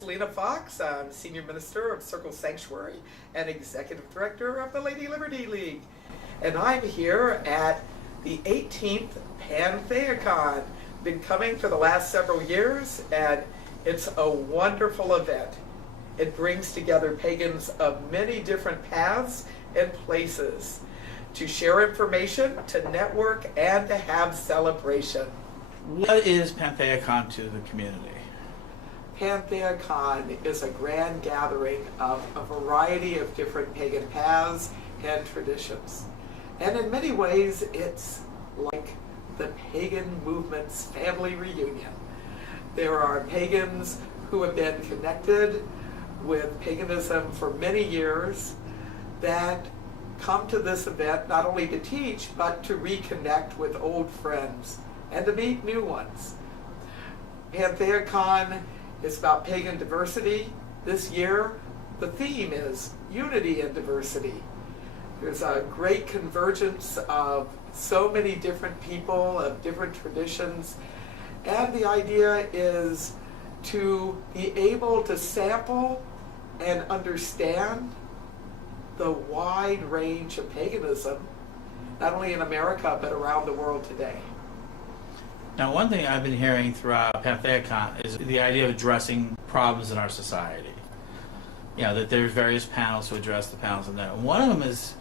Selena Fox, I'm Senior Minister of Circle Sanctuary and Executive Director of the Lady Liberty League. And I'm here at the 18th Pantheacon. Been coming for the last several years, and it's a wonderful event. It brings together pagans of many different paths and places to share information, to network, and to have celebration. What is Pantheacon to the community? Pantheacon is a grand gathering of a variety of different pagan paths and traditions. And in many ways, it's like the pagan movement's family reunion. There are pagans who have been connected with paganism for many years that come to this event not only to teach, but to reconnect with old friends and to meet new ones. Pantheacon is about pagan diversity. This year, the theme is unity and diversity. There's a great convergence of so many different people, of different traditions, and the idea is to be able to sample and understand the wide range of paganism, not only in America, but around the world today. Now, one thing I've been hearing throughout Pantheacon is the idea of addressing problems in our society. You know, that there's various panels to address the panels in there. One of them is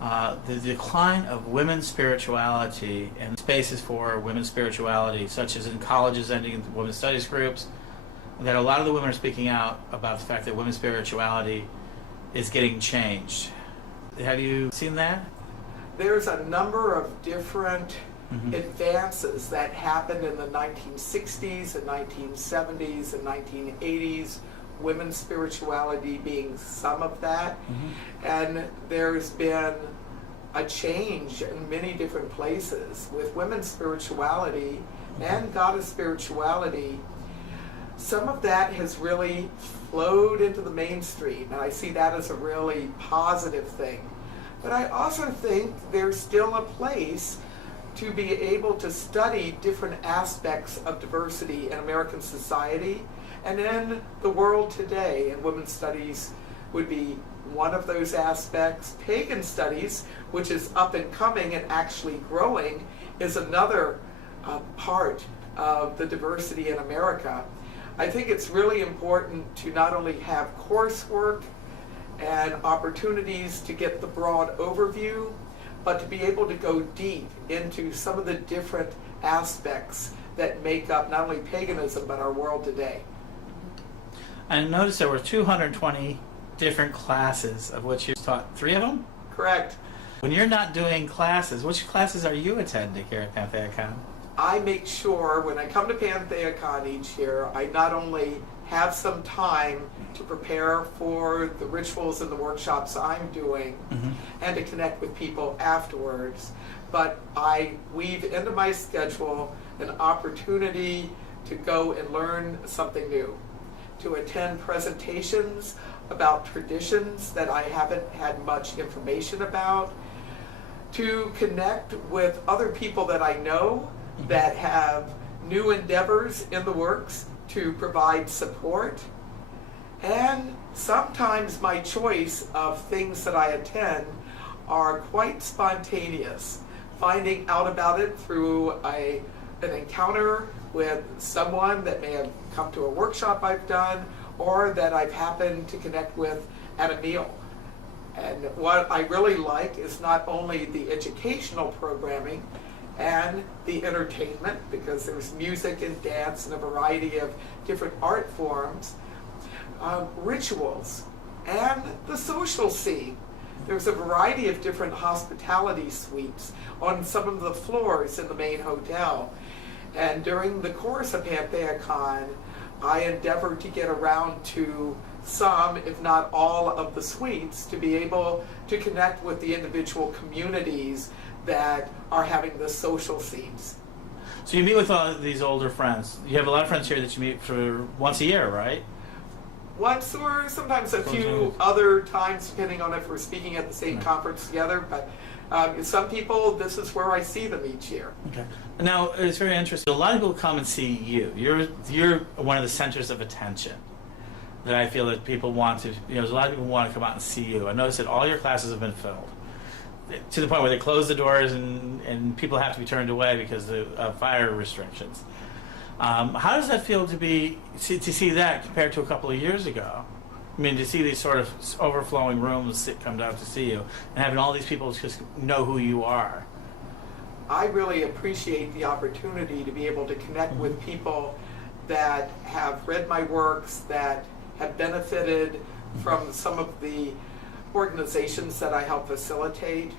the decline of women's spirituality and spaces for women's spirituality, such as in colleges ending in women's studies groups, that a lot of the women are speaking out about the fact that women's spirituality is getting changed. Have you seen that? There's a number of different advances that happened in the 1960s and 1970s and 1980s, women's spirituality being some of that. And there's been a change in many different places with women's spirituality and goddess spirituality. Some of that has really flowed into the mainstream, and I see that as a really positive thing. But I also think there's still a place to be able to study different aspects of diversity in American society and in the world today. And women's studies would be one of those aspects. Pagan studies, which is up and coming and actually growing, is another part of the diversity in America. I think it's really important to not only have coursework and opportunities to get the broad overview, but to be able to go deep into some of the different aspects that make up not only paganism, but our world today. I noticed there were 220 different classes, of which you taught 3 of them? Correct. When you're not doing classes, which classes are you attending here at Pantheacon? I make sure when I come to Pantheacon each year, I not only have some time to prepare for the rituals and the workshops I'm doing and to connect with people afterwards, but I weave into my schedule an opportunity to go and learn something new, to attend presentations about traditions that I haven't had much information about, to connect with other people that I know that have new endeavors in the works to provide support. And sometimes my choice of things that I attend are quite spontaneous. Finding out about it through an encounter with someone that may have come to a workshop I've done or that I've happened to connect with at a meal. And what I really like is not only the educational programming and the entertainment, because there's music and dance and a variety of different art forms, rituals, and the social scene. There's a variety of different hospitality suites on some of the floors in the main hotel. And during the course of Pantheacon, I endeavor to get around to some, if not all, of the suites to be able to connect with the individual communities that are having the social scenes. So you meet with all these older friends. You have a lot of friends here that you meet for once a year, right? Once or sometimes a few other times, depending on if we're speaking at the same conference together. But some people, this is where I see them each year. Okay. Now, it's very interesting. A lot of people come and see you. You're one of the centers of attention. that I feel that people want to, there's a lot of people who want to come out and see you. I noticed that all your classes have been filled to the point where they close the doors and people have to be turned away because of fire restrictions. How does that feel to see that compared to a couple of years ago? I mean, to see these sort of overflowing rooms that come down to see you and having all these people just know who you are. I really appreciate the opportunity to be able to connect with people that have read my works, that have benefited from some of the organizations that I help facilitate.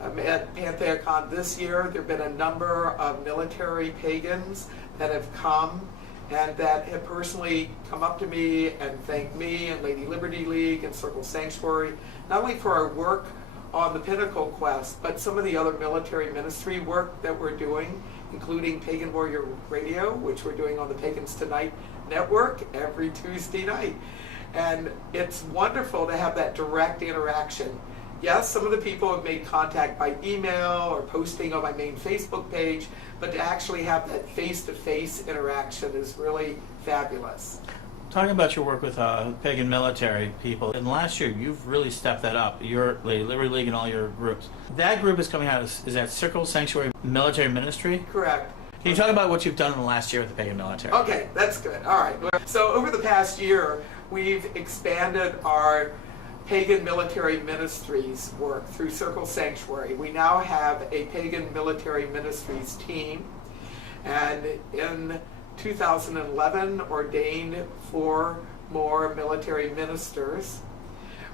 At Pantheacon this year, there have been a number of military pagans that have come and that have personally come up to me and thanked me and Lady Liberty League and Circle Sanctuary, not only for our work on the Pinnacle Quest, but some of the other military ministry work that we're doing, including Pagan Warrior Radio, which we're doing on the Pagans Tonight network every Tuesday night. And it's wonderful to have that direct interaction. Yes, some of the people have made contact by email or posting on my main Facebook page, but to actually have that face-to-face interaction is really fabulous. Talking about your work with pagan military people, in the last year you've really stepped that up, your Lady Liberty League and all your groups. That group is coming out, is that Circle Sanctuary Military Ministry? Correct. Can you talk about what you've done in the last year with the pagan military? Okay, that's good. All right. So over the past year, we've expanded our pagan military ministries work through Circle Sanctuary. We now have a pagan military ministries team, and in 2011 ordained 4 more military ministers.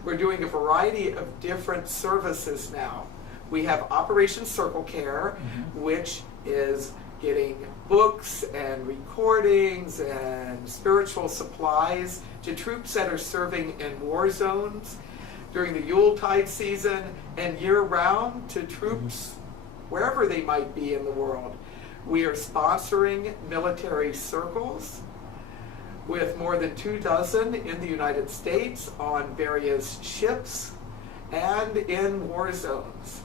We're doing a variety of different services now. We have Operation Circle Care, which is getting books and recordings and spiritual supplies to troops that are serving in war zones during the Yuletide season and year-round to troops wherever they might be in the world. We are sponsoring military circles with more than 24 in the United States on various ships and in war zones.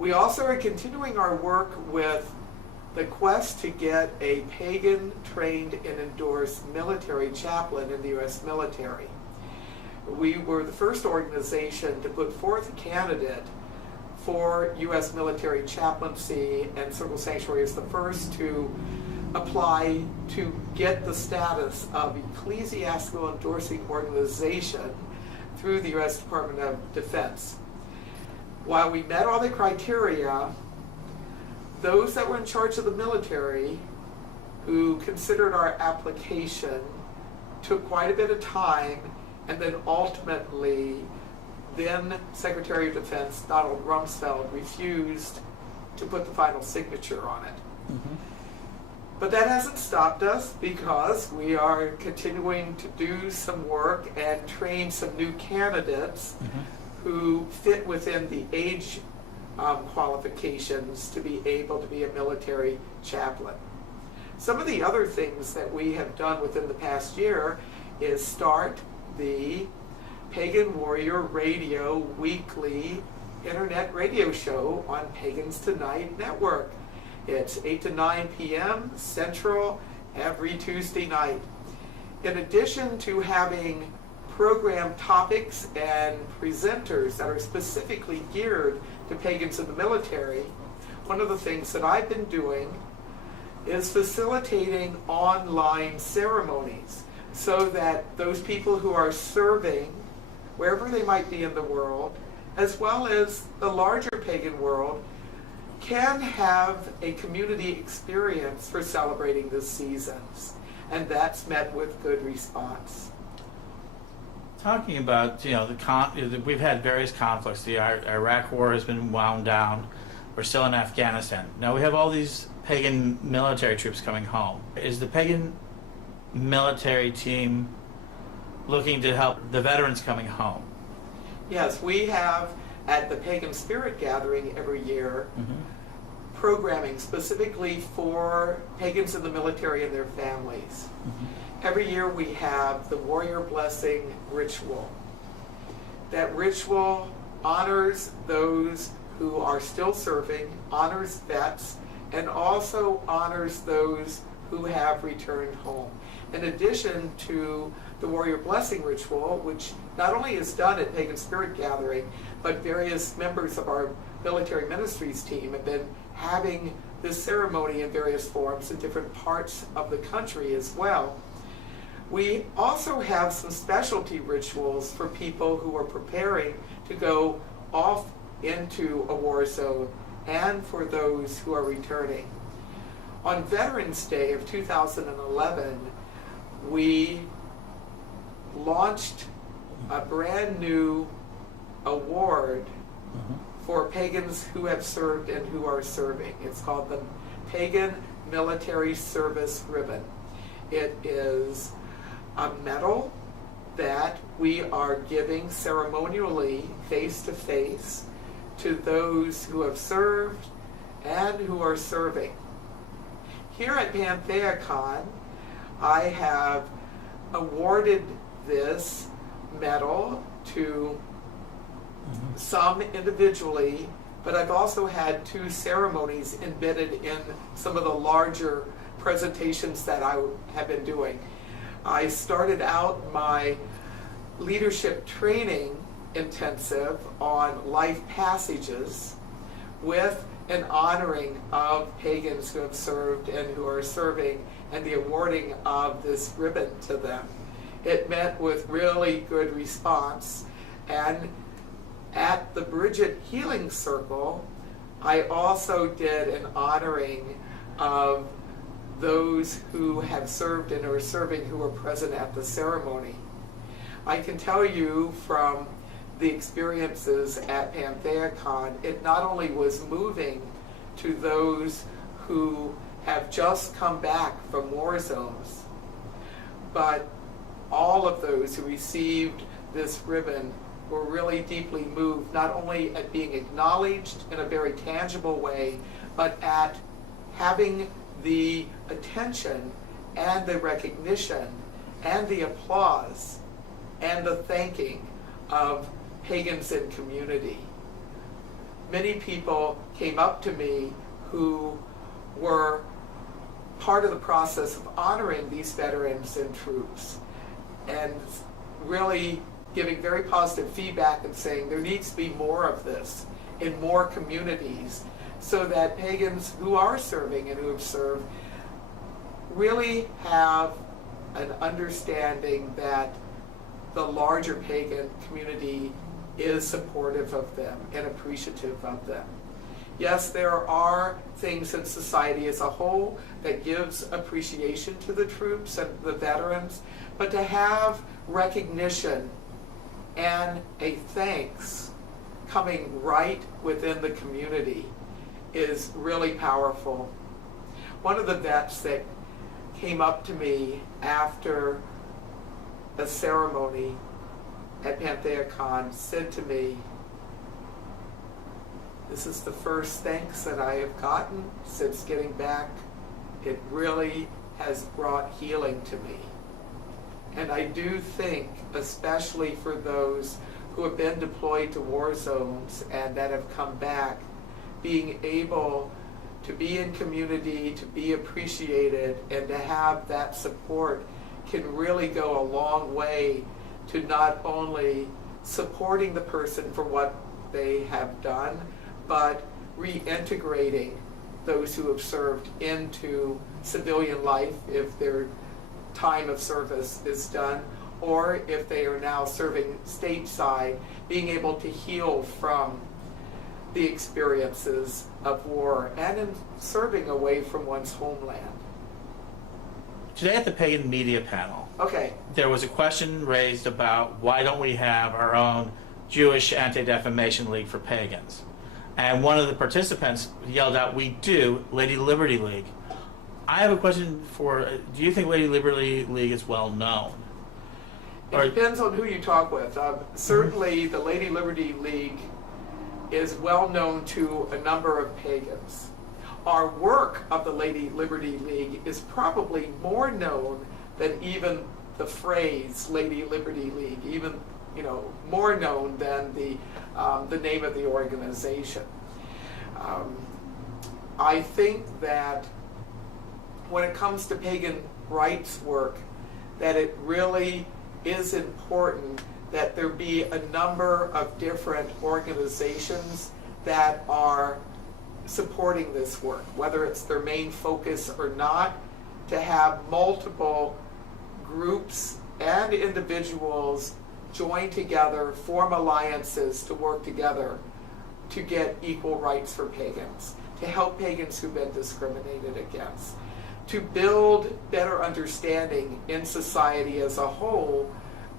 We also are continuing our work with the quest to get a pagan trained and endorsed military chaplain in the U.S. military. We were the first organization to put forth a candidate for U.S. military chaplaincy, and Circle Sanctuary is the first to apply to get the status of ecclesiastical endorsing organization through the U.S. Department of Defense. While we met all the criteria, those that were in charge of the military who considered our application took quite a bit of time, and then ultimately then Secretary of Defense Donald Rumsfeld refused to put the final signature on it. But that hasn't stopped us, because we are continuing to do some work and train some new candidates who fit within the age qualifications to be able to be a military chaplain. Some of the other things that we have done within the past year is start the Pagan Warrior Radio weekly internet radio show on Pagans Tonight Network. It's 8 to 9 p.m. Central every Tuesday night. In addition to having program topics and presenters that are specifically geared to pagans in the military, one of the things that I've been doing is facilitating online ceremonies so that those people who are serving wherever they might be in the world, as well as the larger pagan world, can have a community experience for celebrating the seasons. And that's met with good response. Talking about, we've had various conflicts. The Iraq war has been wound down. We're still in Afghanistan. Now we have all these pagan military troops coming home. Is the pagan military team looking to help the veterans coming home? Yes, we have at the Pagan Spirit Gathering every year programming specifically for pagans in the military and their families. Every year we have the Warrior Blessing ritual. That ritual honors those who are still serving, honors vets, and also honors those who have returned home. In addition to the Warrior Blessing Ritual, which not only is done at Pagan Spirit Gathering, but various members of our military ministries team have been having this ceremony in various forms in different parts of the country as well. We also have some specialty rituals for people who are preparing to go off into a war zone and for those who are returning. On Veterans Day of 2011, we launched a brand new award for pagans who have served and who are serving. It's called the Pagan Military Service Ribbon. It is a medal that we are giving ceremonially face-to-face to those who have served and who are serving. Here at Pantheacon, I have awarded this medal to some individually, but I've also had 2 ceremonies embedded in some of the larger presentations that I have been doing. I started out my leadership training intensive on life passages with an honoring of pagans who have served and who are serving, and the awarding of this ribbon to them. It met with really good response, and at the Bridget Healing Circle, I also did an honoring of those who have served and are serving who were present at the ceremony. I can tell you from the experiences at Pantheacon, it not only was moving to those who have just come back from war zones, but all of those who received this ribbon were really deeply moved, not only at being acknowledged in a very tangible way, but at having the attention and the recognition and the applause and the thanking of pagans in community. Many people came up to me who were part of the process of honoring these veterans and troops and really giving very positive feedback and saying there needs to be more of this in more communities so that pagans who are serving and who have served really have an understanding that the larger pagan community is supportive of them and appreciative of them. Yes, there are things in society as a whole that gives appreciation to the troops and the veterans, but to have recognition and a thanks coming right within the community is really powerful. One of the vets that came up to me after a ceremony at Pantheacon said to me, "This is the first thanks that I have gotten since getting back. It really has brought healing to me." And I do think, especially for those who have been deployed to war zones and that have come back, being able to be in community, to be appreciated, and to have that support can really go a long way to not only supporting the person for what they have done, but reintegrating those who have served into civilian life if their time of service is done, or if they are now serving stateside, being able to heal from the experiences of war and in serving away from one's homeland. Today at the Pagan Media Panel, there was a question raised about why don't we have our own Jewish Anti-Defamation League for pagans? And one of the participants yelled out, "We do, Lady Liberty League." I have a question for, do you think Lady Liberty League is well known? It depends on who you talk with. Certainly the Lady Liberty League is well known to a number of pagans. Our work of the Lady Liberty League is probably more known than even the phrase Lady Liberty League, even more known than the name of the organization. I think that when it comes to pagan rights work, that it really is important that there be a number of different organizations that are supporting this work, whether it's their main focus or not, to have multiple groups and individuals join together, form alliances to work together to get equal rights for pagans, to help pagans who've been discriminated against, to build better understanding in society as a whole,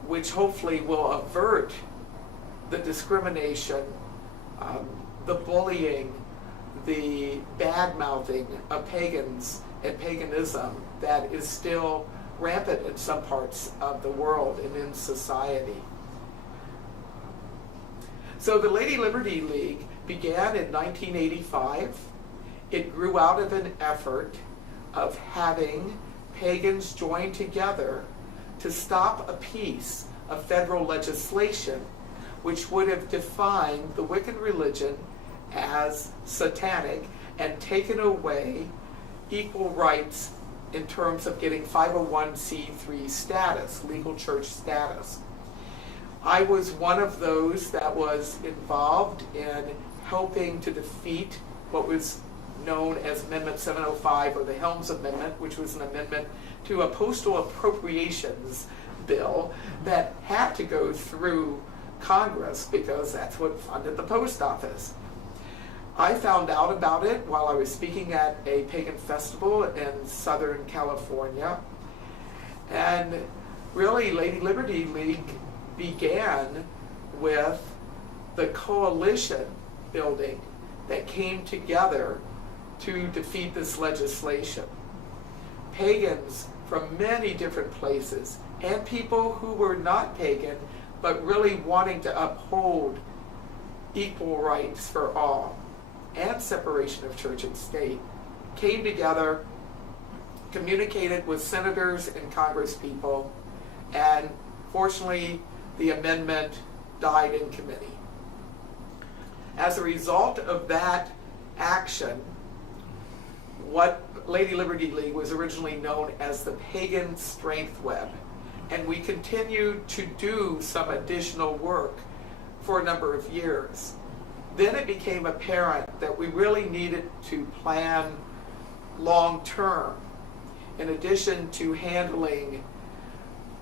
which hopefully will avert the discrimination, the bullying, the bad-mouthing of pagans and paganism that is still rampant in some parts of the world and in society. So the Lady Liberty League began in 1985. It grew out of an effort of having pagans join together to stop a piece of federal legislation which would have defined the Wiccan religion as satanic and taken away equal rights in terms of getting 501c3 status, legal church status. I was one of those that was involved in helping to defeat what was known as Amendment 705, or the Helms Amendment, which was an amendment to a postal appropriations bill that had to go through Congress because that's what funded the post office. I found out about it while I was speaking at a pagan festival in Southern California. And really, Lady Liberty League began with the coalition building that came together to defeat this legislation. Pagans from many different places and people who were not pagan but really wanting to uphold equal rights for all and separation of church and state came together, communicated with senators and congresspeople, and fortunately the amendment died in committee. As a result of that action, what Lady Liberty League was originally known as the Pagan Strength Web, and we continued to do some additional work for a number of years. Then it became apparent that we really needed to plan long term, in addition to handling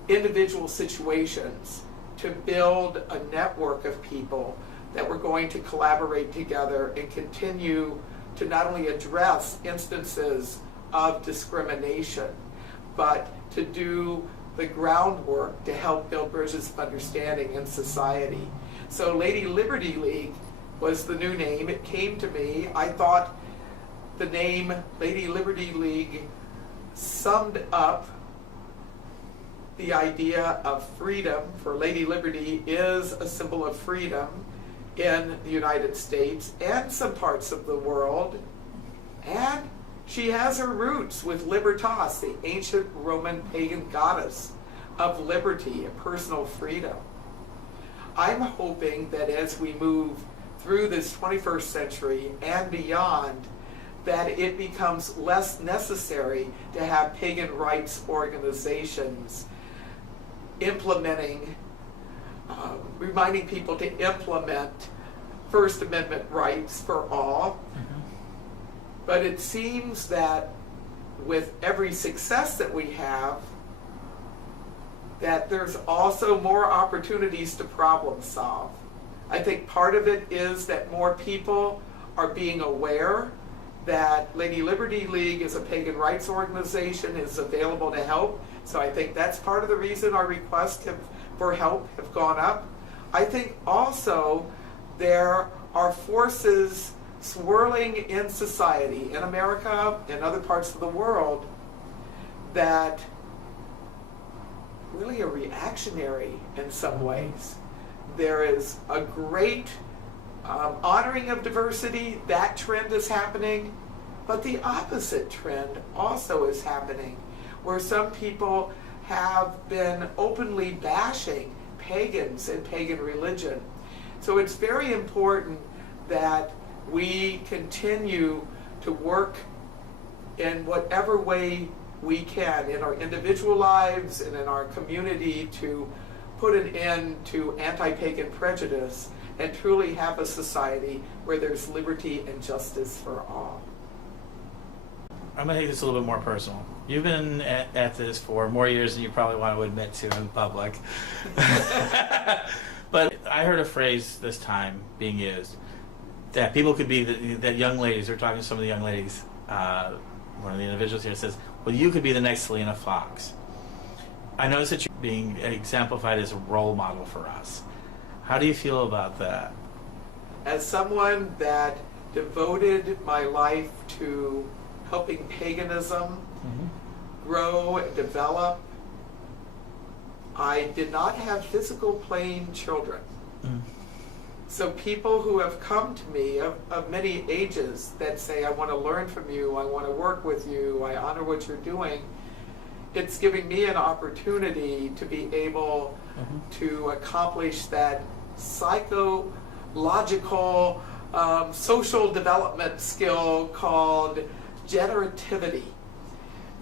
individual situations, to build a network of people that were going to collaborate together and continue to not only address instances of discrimination, but to do the groundwork to help build bridges of understanding in society. So Lady Liberty League was the new name. It came to me. I thought the name Lady Liberty League summed up the idea of freedom, for Lady Liberty is a symbol of freedom in the United States and some parts of the world. And she has her roots with Libertas, the ancient Roman pagan goddess of liberty and personal freedom. I'm hoping that as we move through this 21st century and beyond, that it becomes less necessary to have pagan rights organizations implementing, reminding people to implement First Amendment rights for all. But it seems that with every success that we have, that there's also more opportunities to problem solve. I think part of it is that more people are being aware that Lady Liberty League is a pagan rights organization, is available to help. So I think that's part of the reason our requests for help have gone up. I think also there are forces swirling in society, in America, in other parts of the world, that really are reactionary in some ways. There is a great honoring of diversity. That trend is happening, but the opposite trend also is happening, where some people have been openly bashing pagans and pagan religion. So it's very important that we continue to work in whatever way we can, in our individual lives and in our community, to put an end to anti-pagan prejudice and truly have a society where there's liberty and justice for all. I'm going to take this a little bit more personal. You've been at this for more years than you probably want to admit to in public. But I heard a phrase this time being used that people could be, that young ladies, we're talking to some of the young ladies, one of the individuals here says, well, you could be the next Selena Fox. I notice that you're being exemplified as a role model for us. How do you feel about that? As someone that devoted my life to helping paganism grow and develop, I did not have physical playing children. So people who have come to me of many ages that say, I want to learn from you, I want to work with you, I honor what you're doing, it's giving me an opportunity to be able to accomplish that psychological, social development skill called generativity.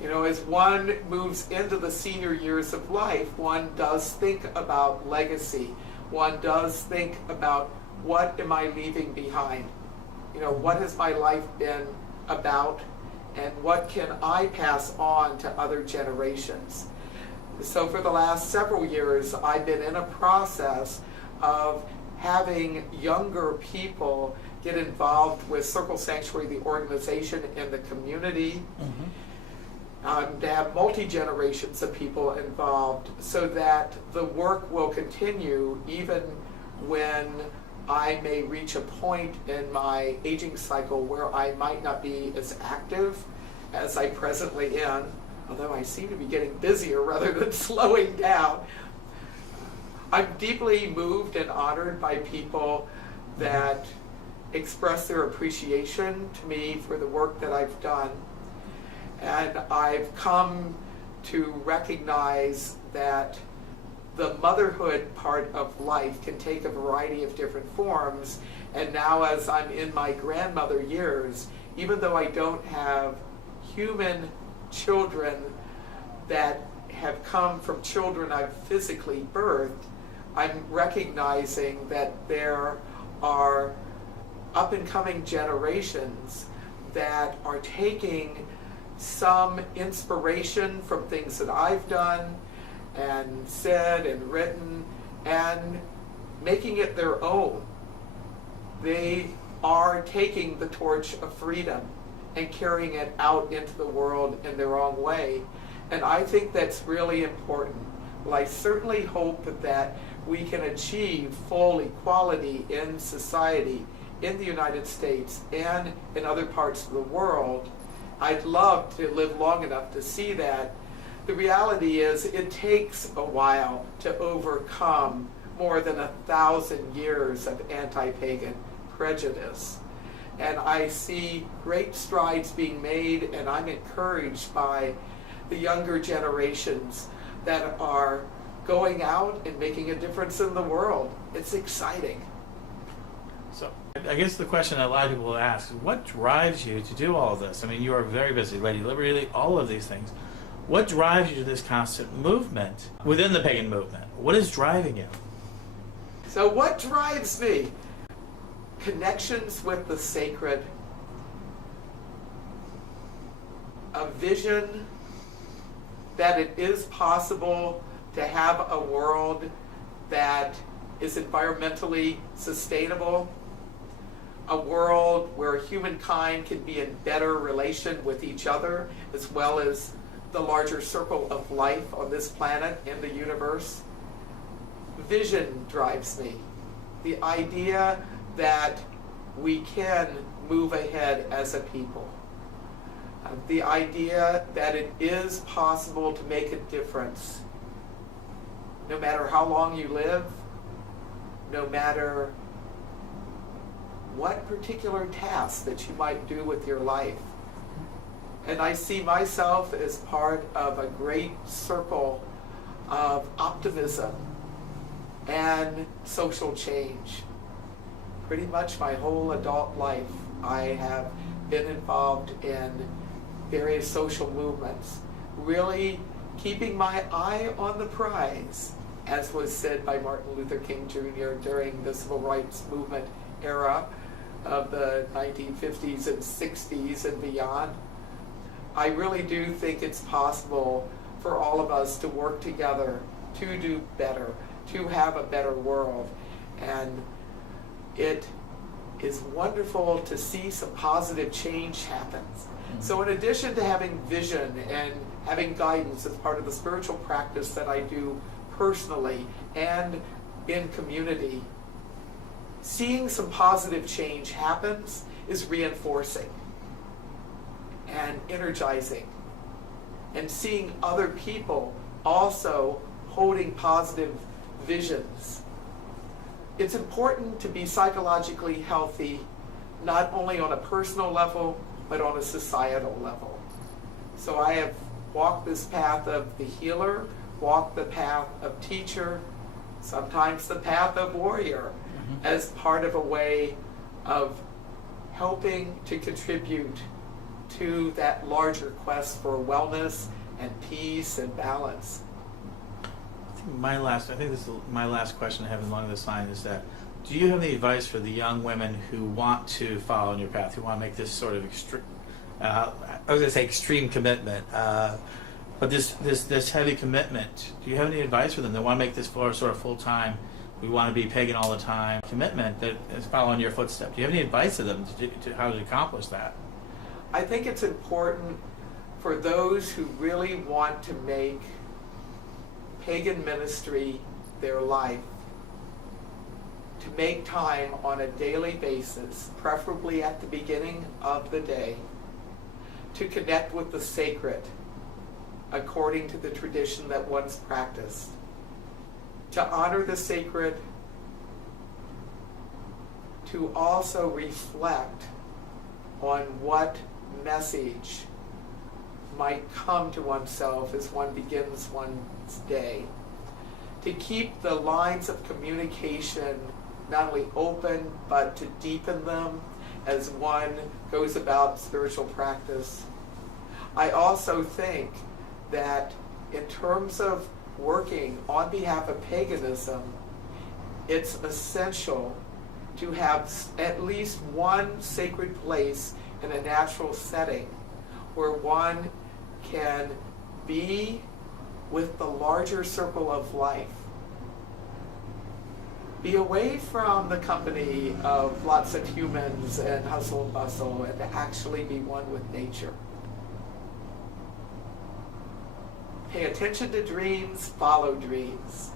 You know, as one moves into the senior years of life, one does think about legacy. One does think about, what am I leaving behind? You know, what has my life been about, and what can I pass on to other generations? So for the last several years, I've been in a process of having younger people get involved with Circle Sanctuary, the organization, and the community. To have multi-generations of people involved so that the work will continue even when I may reach a point in my aging cycle where I might not be as active as I presently am, although I seem to be getting busier rather than slowing down. I'm deeply moved and honored by people that express their appreciation to me for the work that I've done. And I've come to recognize that the motherhood part of life can take a variety of different forms. And now as I'm in my grandmother years, even though I don't have human children that have come from children I've physically birthed, I'm recognizing that there are up-and-coming generations that are taking some inspiration from things that I've done and said and written and making it their own. They are taking the torch of freedom and carrying it out into the world in their own way. And I think that's really important. Well, I certainly hope that we can achieve full equality in society in the United States and in other parts of the world. I'd love to live long enough to see that. The reality is it takes a while to overcome more than 1,000 years of anti-pagan prejudice. And I see great strides being made, and I'm encouraged by the younger generations that are going out and making a difference in the world. It's exciting. So I guess the question that a lot of people ask is, what drives you to do all this? I mean, you are very busy, Lady Liberty, all of these things. What drives you to this constant movement within the pagan movement? What is driving you? So what drives me? Connections with the sacred, a vision that it is possible to have a world that is environmentally sustainable, a world where humankind can be in better relation with each other as well as the larger circle of life on this planet and the universe. Vision drives me. The idea that we can move ahead as a people. The idea that it is possible to make a difference no matter how long you live, no matter what particular task that you might do with your life. And I see myself as part of a great circle of optimism and social change. Pretty much my whole adult life, I have been involved in various social movements really keeping my eye on the prize, as was said by Martin Luther King Jr. during the Civil Rights Movement era of the 1950s and 60s and beyond. I really do think it's possible for all of us to work together to do better, to have a better world. And it is wonderful to see some positive change happen. So in addition to having vision and having guidance as part of the spiritual practice that I do personally and in community, seeing some positive change happens is reinforcing and energizing. And seeing other people also holding positive visions. It's important to be psychologically healthy, not only on a personal level, but on a societal level. So I have walked this path of the healer, walked the path of teacher, sometimes the path of warrior, as part of a way of helping to contribute to that larger quest for wellness and peace and balance. I think this is my last question I have along this line is that, do you have any advice for the young women who want to follow in your path, who want to make this sort of extreme, I was going to say extreme commitment, but this heavy commitment, do you have any advice for them? They want to make this sort of full-time, we want to be pagan all the time commitment that is following your footsteps. Do you have any advice to them to how to accomplish that? I think it's important for those who really want to make pagan ministry their life to make time on a daily basis, preferably at the beginning of the day, to connect with the sacred according to the tradition that one's practiced, to honor the sacred, to also reflect on what message might come to oneself as one begins one's day, to keep the lines of communication not only open but to deepen them as one goes about spiritual practice. I also think that in terms of working on behalf of paganism, it's essential to have at least one sacred place in a natural setting where one can be with the larger circle of life. Be away from the company of lots of humans and hustle and bustle, and to actually be one with nature. Pay attention to dreams, follow dreams.